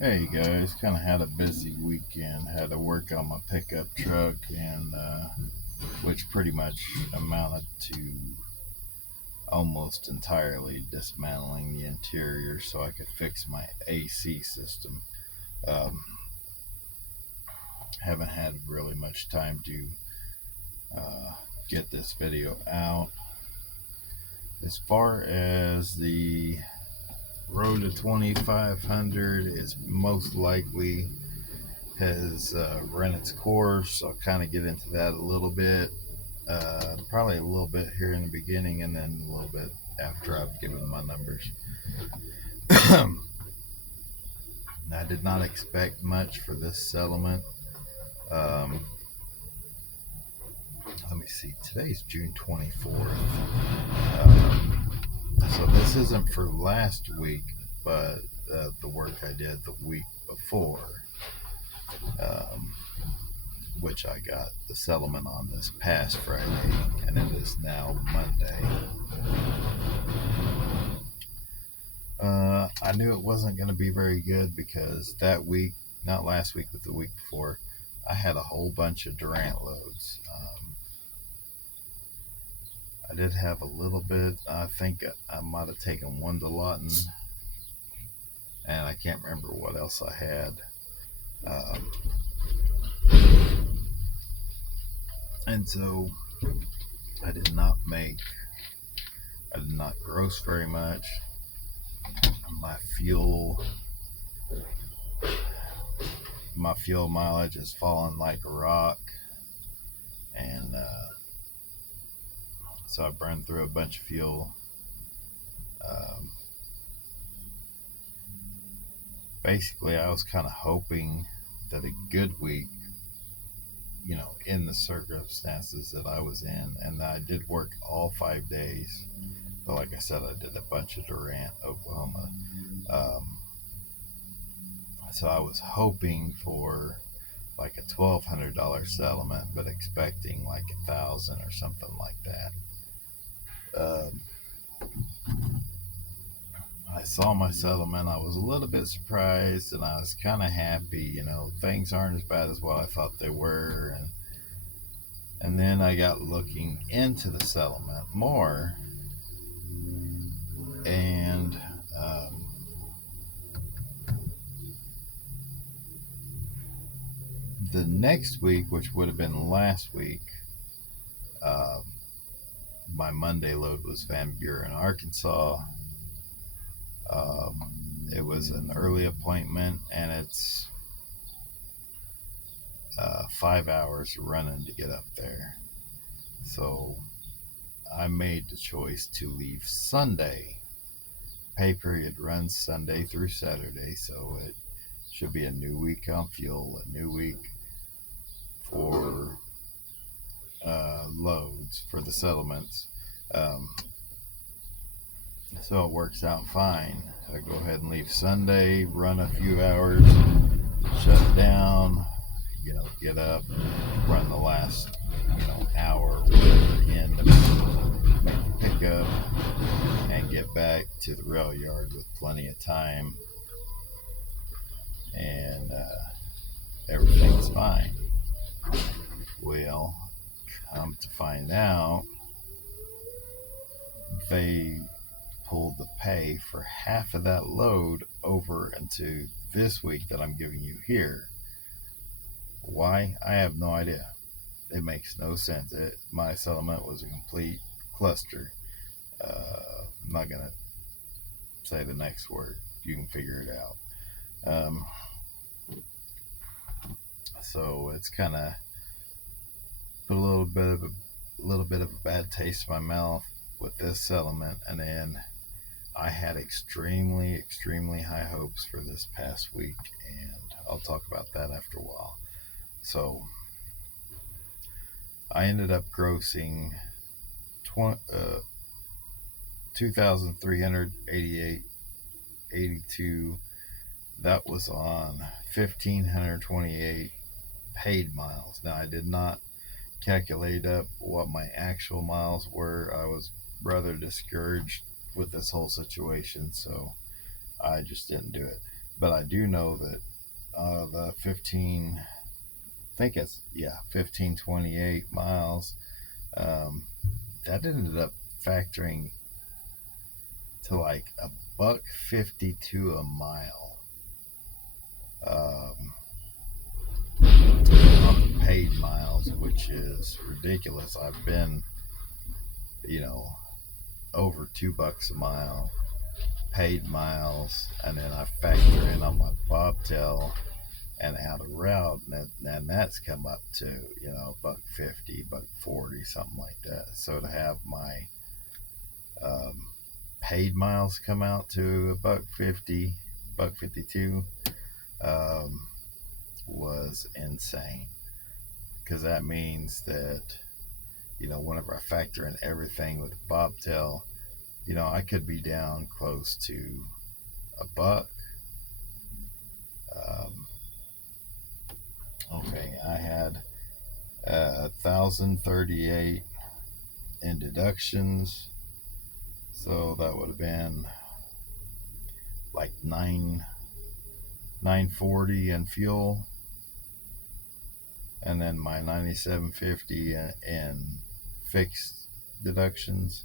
Hey guys, kind of had a busy weekend. Had to work on my pickup truck, and which pretty much amounted to almost entirely dismantling the interior so I could fix my AC system. Um, haven't had really much time to uh, get this video out. As far as the road to 2500 is most likely has run its course. I'll kind of get into that a little bit, probably a little bit here in the beginning, and then a little bit after I've given my numbers. I did not expect much for this settlement. Um, Let me see. Today's June 24th. So this isn't for last week, but the work I did the week before. Um, which I got the settlement on this past Friday, and it is now Monday. I knew it wasn't going to be very good because that week, not last week, but the week before, I had a whole bunch of Durant loads. I did have a little bit. I think I might have taken one to Lawton, and I can't remember what else I had. Um, and so I did not make, I did not gross very much. My fuel my fuel mileage has fallen like a rock, and so I burned through a bunch of fuel. Um, Basically, I was kind of hoping that a good week, in the circumstances that I was in, and I did work all 5 days. But like I said, I did a bunch of Durant, Oklahoma. Um, so I was hoping for like a $1,200 settlement, but expecting like 1,000 or something like that. I saw my settlement. I was a little bit surprised, and I was kind of happy. Things aren't as bad as what I thought they were, and then I got looking into the settlement more, and the next week, which would have been last week, um, my Monday load was Van Buren, Arkansas. It was an early appointment, and it's 5 hours running to get up there. So I made the choice to leave Sunday. Pay period runs Sunday through Saturday, so it should be a new week on fuel, a new week for loads for the settlements. Um, so it works out fine. I go ahead and leave Sunday, run a few hours, shut it down, get up, run the last, hour in to make the pickup, and get back to the rail yard with plenty of time, and everything's fine. Well, come to find out, they pulled the pay for half of that load over into this week that I'm giving you here. Why? I have no idea. It makes no sense. My settlement was a complete cluster. I'm not going to say the next word. You can figure it out. So it's kind of put a little bit of a bad taste in my mouth with this settlement, and then I had extremely, extremely high hopes for this past week, and I'll talk about that after a while. So I ended up grossing 2,388.82. That was on 1,528 paid miles. Now I did not calculate up what my actual miles were. I was rather discouraged with this whole situation, so I just didn't do it. But I do know that the 15, I think it's, yeah, 1528 miles, um, that ended up factoring to like a buck 52 a mile, um, on the paid miles, which is ridiculous. I've been, you know, over $2 a mile paid miles, and then I factor in on my bobtail and out of route, and that's come up to, you know, buck 50, buck 40, something like that. So to have my um, paid miles come out to a buck 50, buck 52, um, was insane, because that means that, you know, whenever I factor in everything with bobtail, you know, I could be down close to a buck. Um, okay, I had 1,038 in deductions, so that would have been like 940 in fuel, and then my 9750 in fixed deductions,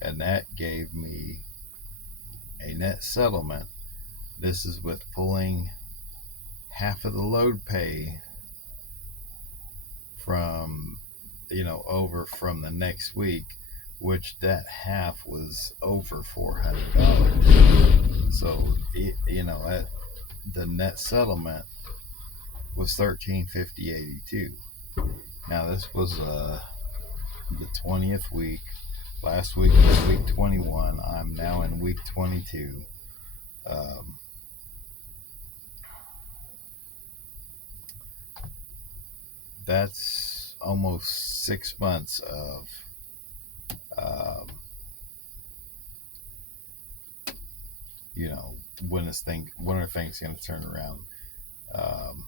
and that gave me a net settlement. This is with pulling half of the load pay from, you know, over from the next week, which that half was over $400. So it, you know, the net settlement was 1350.82. Now this was the 20th week. Last week was week 21. I'm now in week 22. Um, that's almost 6 months of um, you know, when are things going to turn around? Um,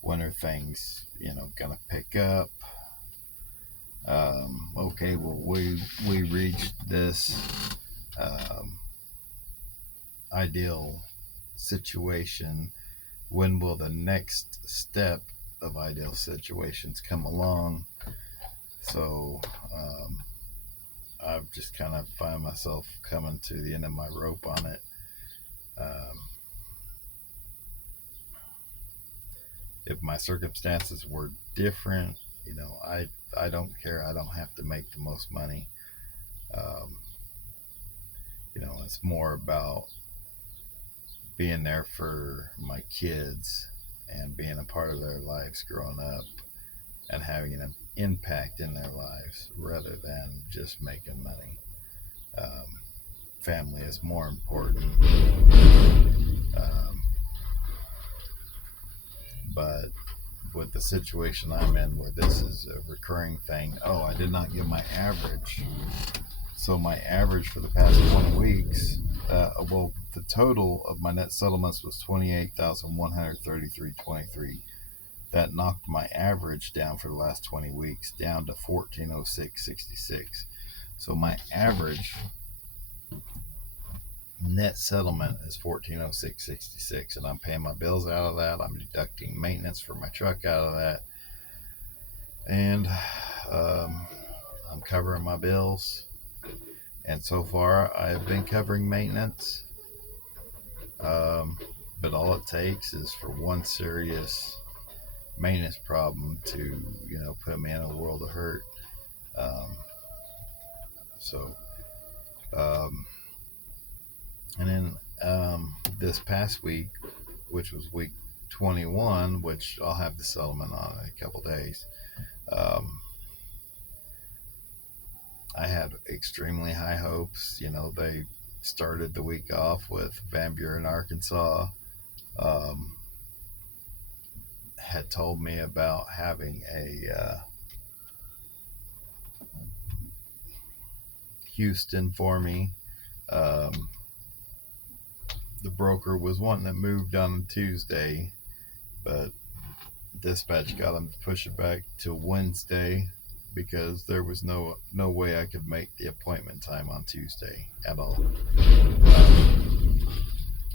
when are things, you know, going to pick up? Okay, well, we reached this um, ideal situation. When will the next step of ideal situations come along? So I've just kind of find myself coming to the end of my rope on it. Um, if my circumstances were different, you know, I don't care. I don't have to make the most money. Um, you know, it's more about being there for my kids and being a part of their lives growing up and having an impact in their lives rather than just making money. Um, Family is more important. Um, but with the situation I'm in, where this is a recurring thing, oh, I did not give my average. So my average for the past 20 weeks, well, the total of my net settlements was 28,133.23. That knocked my average down for the last 20 weeks down to 1406.66. So my average net settlement is 1406.66, and I'm paying my bills out of that. I'm deducting maintenance for my truck out of that, and I'm covering my bills. And so far, I've been covering maintenance, but all it takes is for one serious maintenance problem to, you know, put me in a world of hurt. Um, so, um, and then this past week, which was week 21, which I'll have the settlement on in a couple days. I had extremely high hopes. You know, they started the week off with Van Buren, Arkansas. Um, had told me about having a Houston for me. Um, the broker was wanting it moved on Tuesday, but dispatch got him to push it back to Wednesday because there was no way I could make the appointment time on Tuesday at all.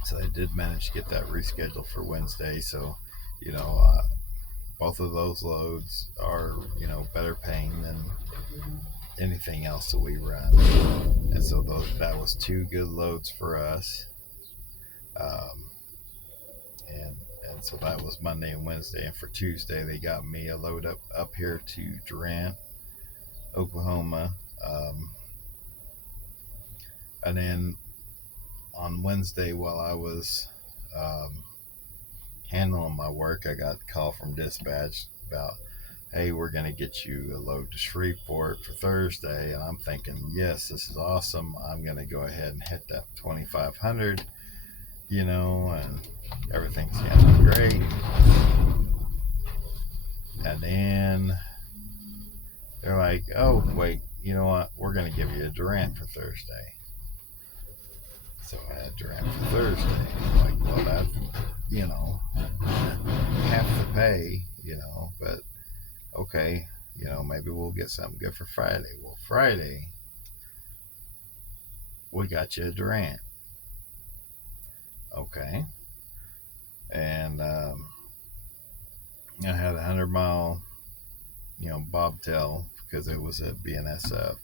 So I did manage to get that rescheduled for Wednesday. So, you know, both of those loads are, better paying than anything else that we run. And so that was two good loads for us. Um, and and so that was Monday and Wednesday. And for Tuesday, they got me a load up here to Durant, Oklahoma. Um, and then on Wednesday, while I was um, handling my work, I got a call from dispatch about, hey, we're going to get you a load to Shreveport for Thursday. And I'm thinking, yes, this is awesome. I'm going to go ahead and hit that 2,500, and everything's going to be great. And then they're like, oh, wait, you know what? We're going to give you a Durant for Thursday. So I had Durant for Thursday. I'm like, well, that's, half the pay, but okay, maybe we'll get something good for Friday. Well, Friday, we got you a Durant. Okay. And I had a 100-mile, bobtail because it was at BNSF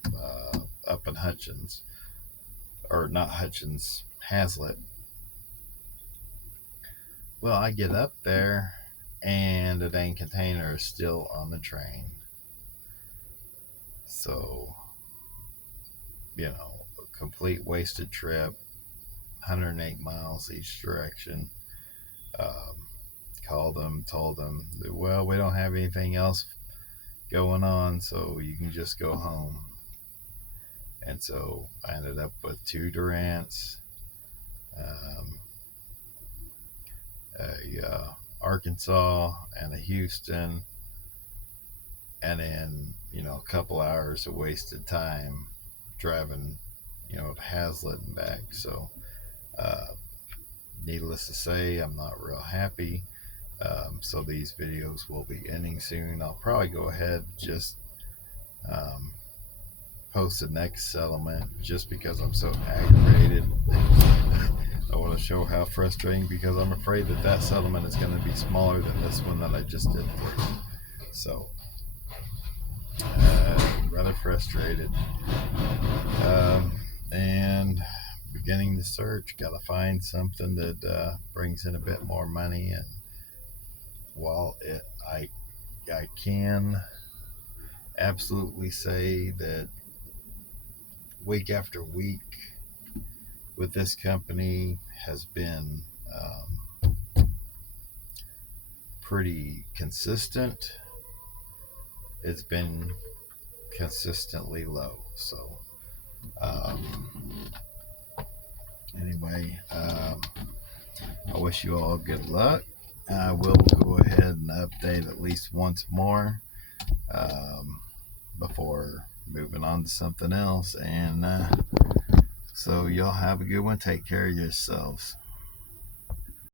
up in Hutchins, or not Hutchins, Hazlitt. Well, I get up there and the dang container is still on the train. So, a complete wasted trip, 108 miles each direction. Um, Called them, told them, well, we don't have anything else going on, so you can just go home. And so I ended up with two Durants, um, a Arkansas, and a Houston, and then a couple hours of wasted time driving, to Hazlitt and back. So, needless to say, I'm not real happy. So these videos will be ending soon. I'll probably go ahead and just um, post the next settlement just because I'm so aggravated. I want to show how frustrating, because I'm afraid that settlement is going to be smaller than this one that I just did for you. So, rather frustrated. And beginning the search, got to find something that brings in a bit more money. And while I can absolutely say that week after week with this company has been pretty consistent, it's been consistently low. So anyway, I wish you all good luck. I will go ahead and update at least once more before moving on to something else. And so y'all have a good one. Take care of yourselves.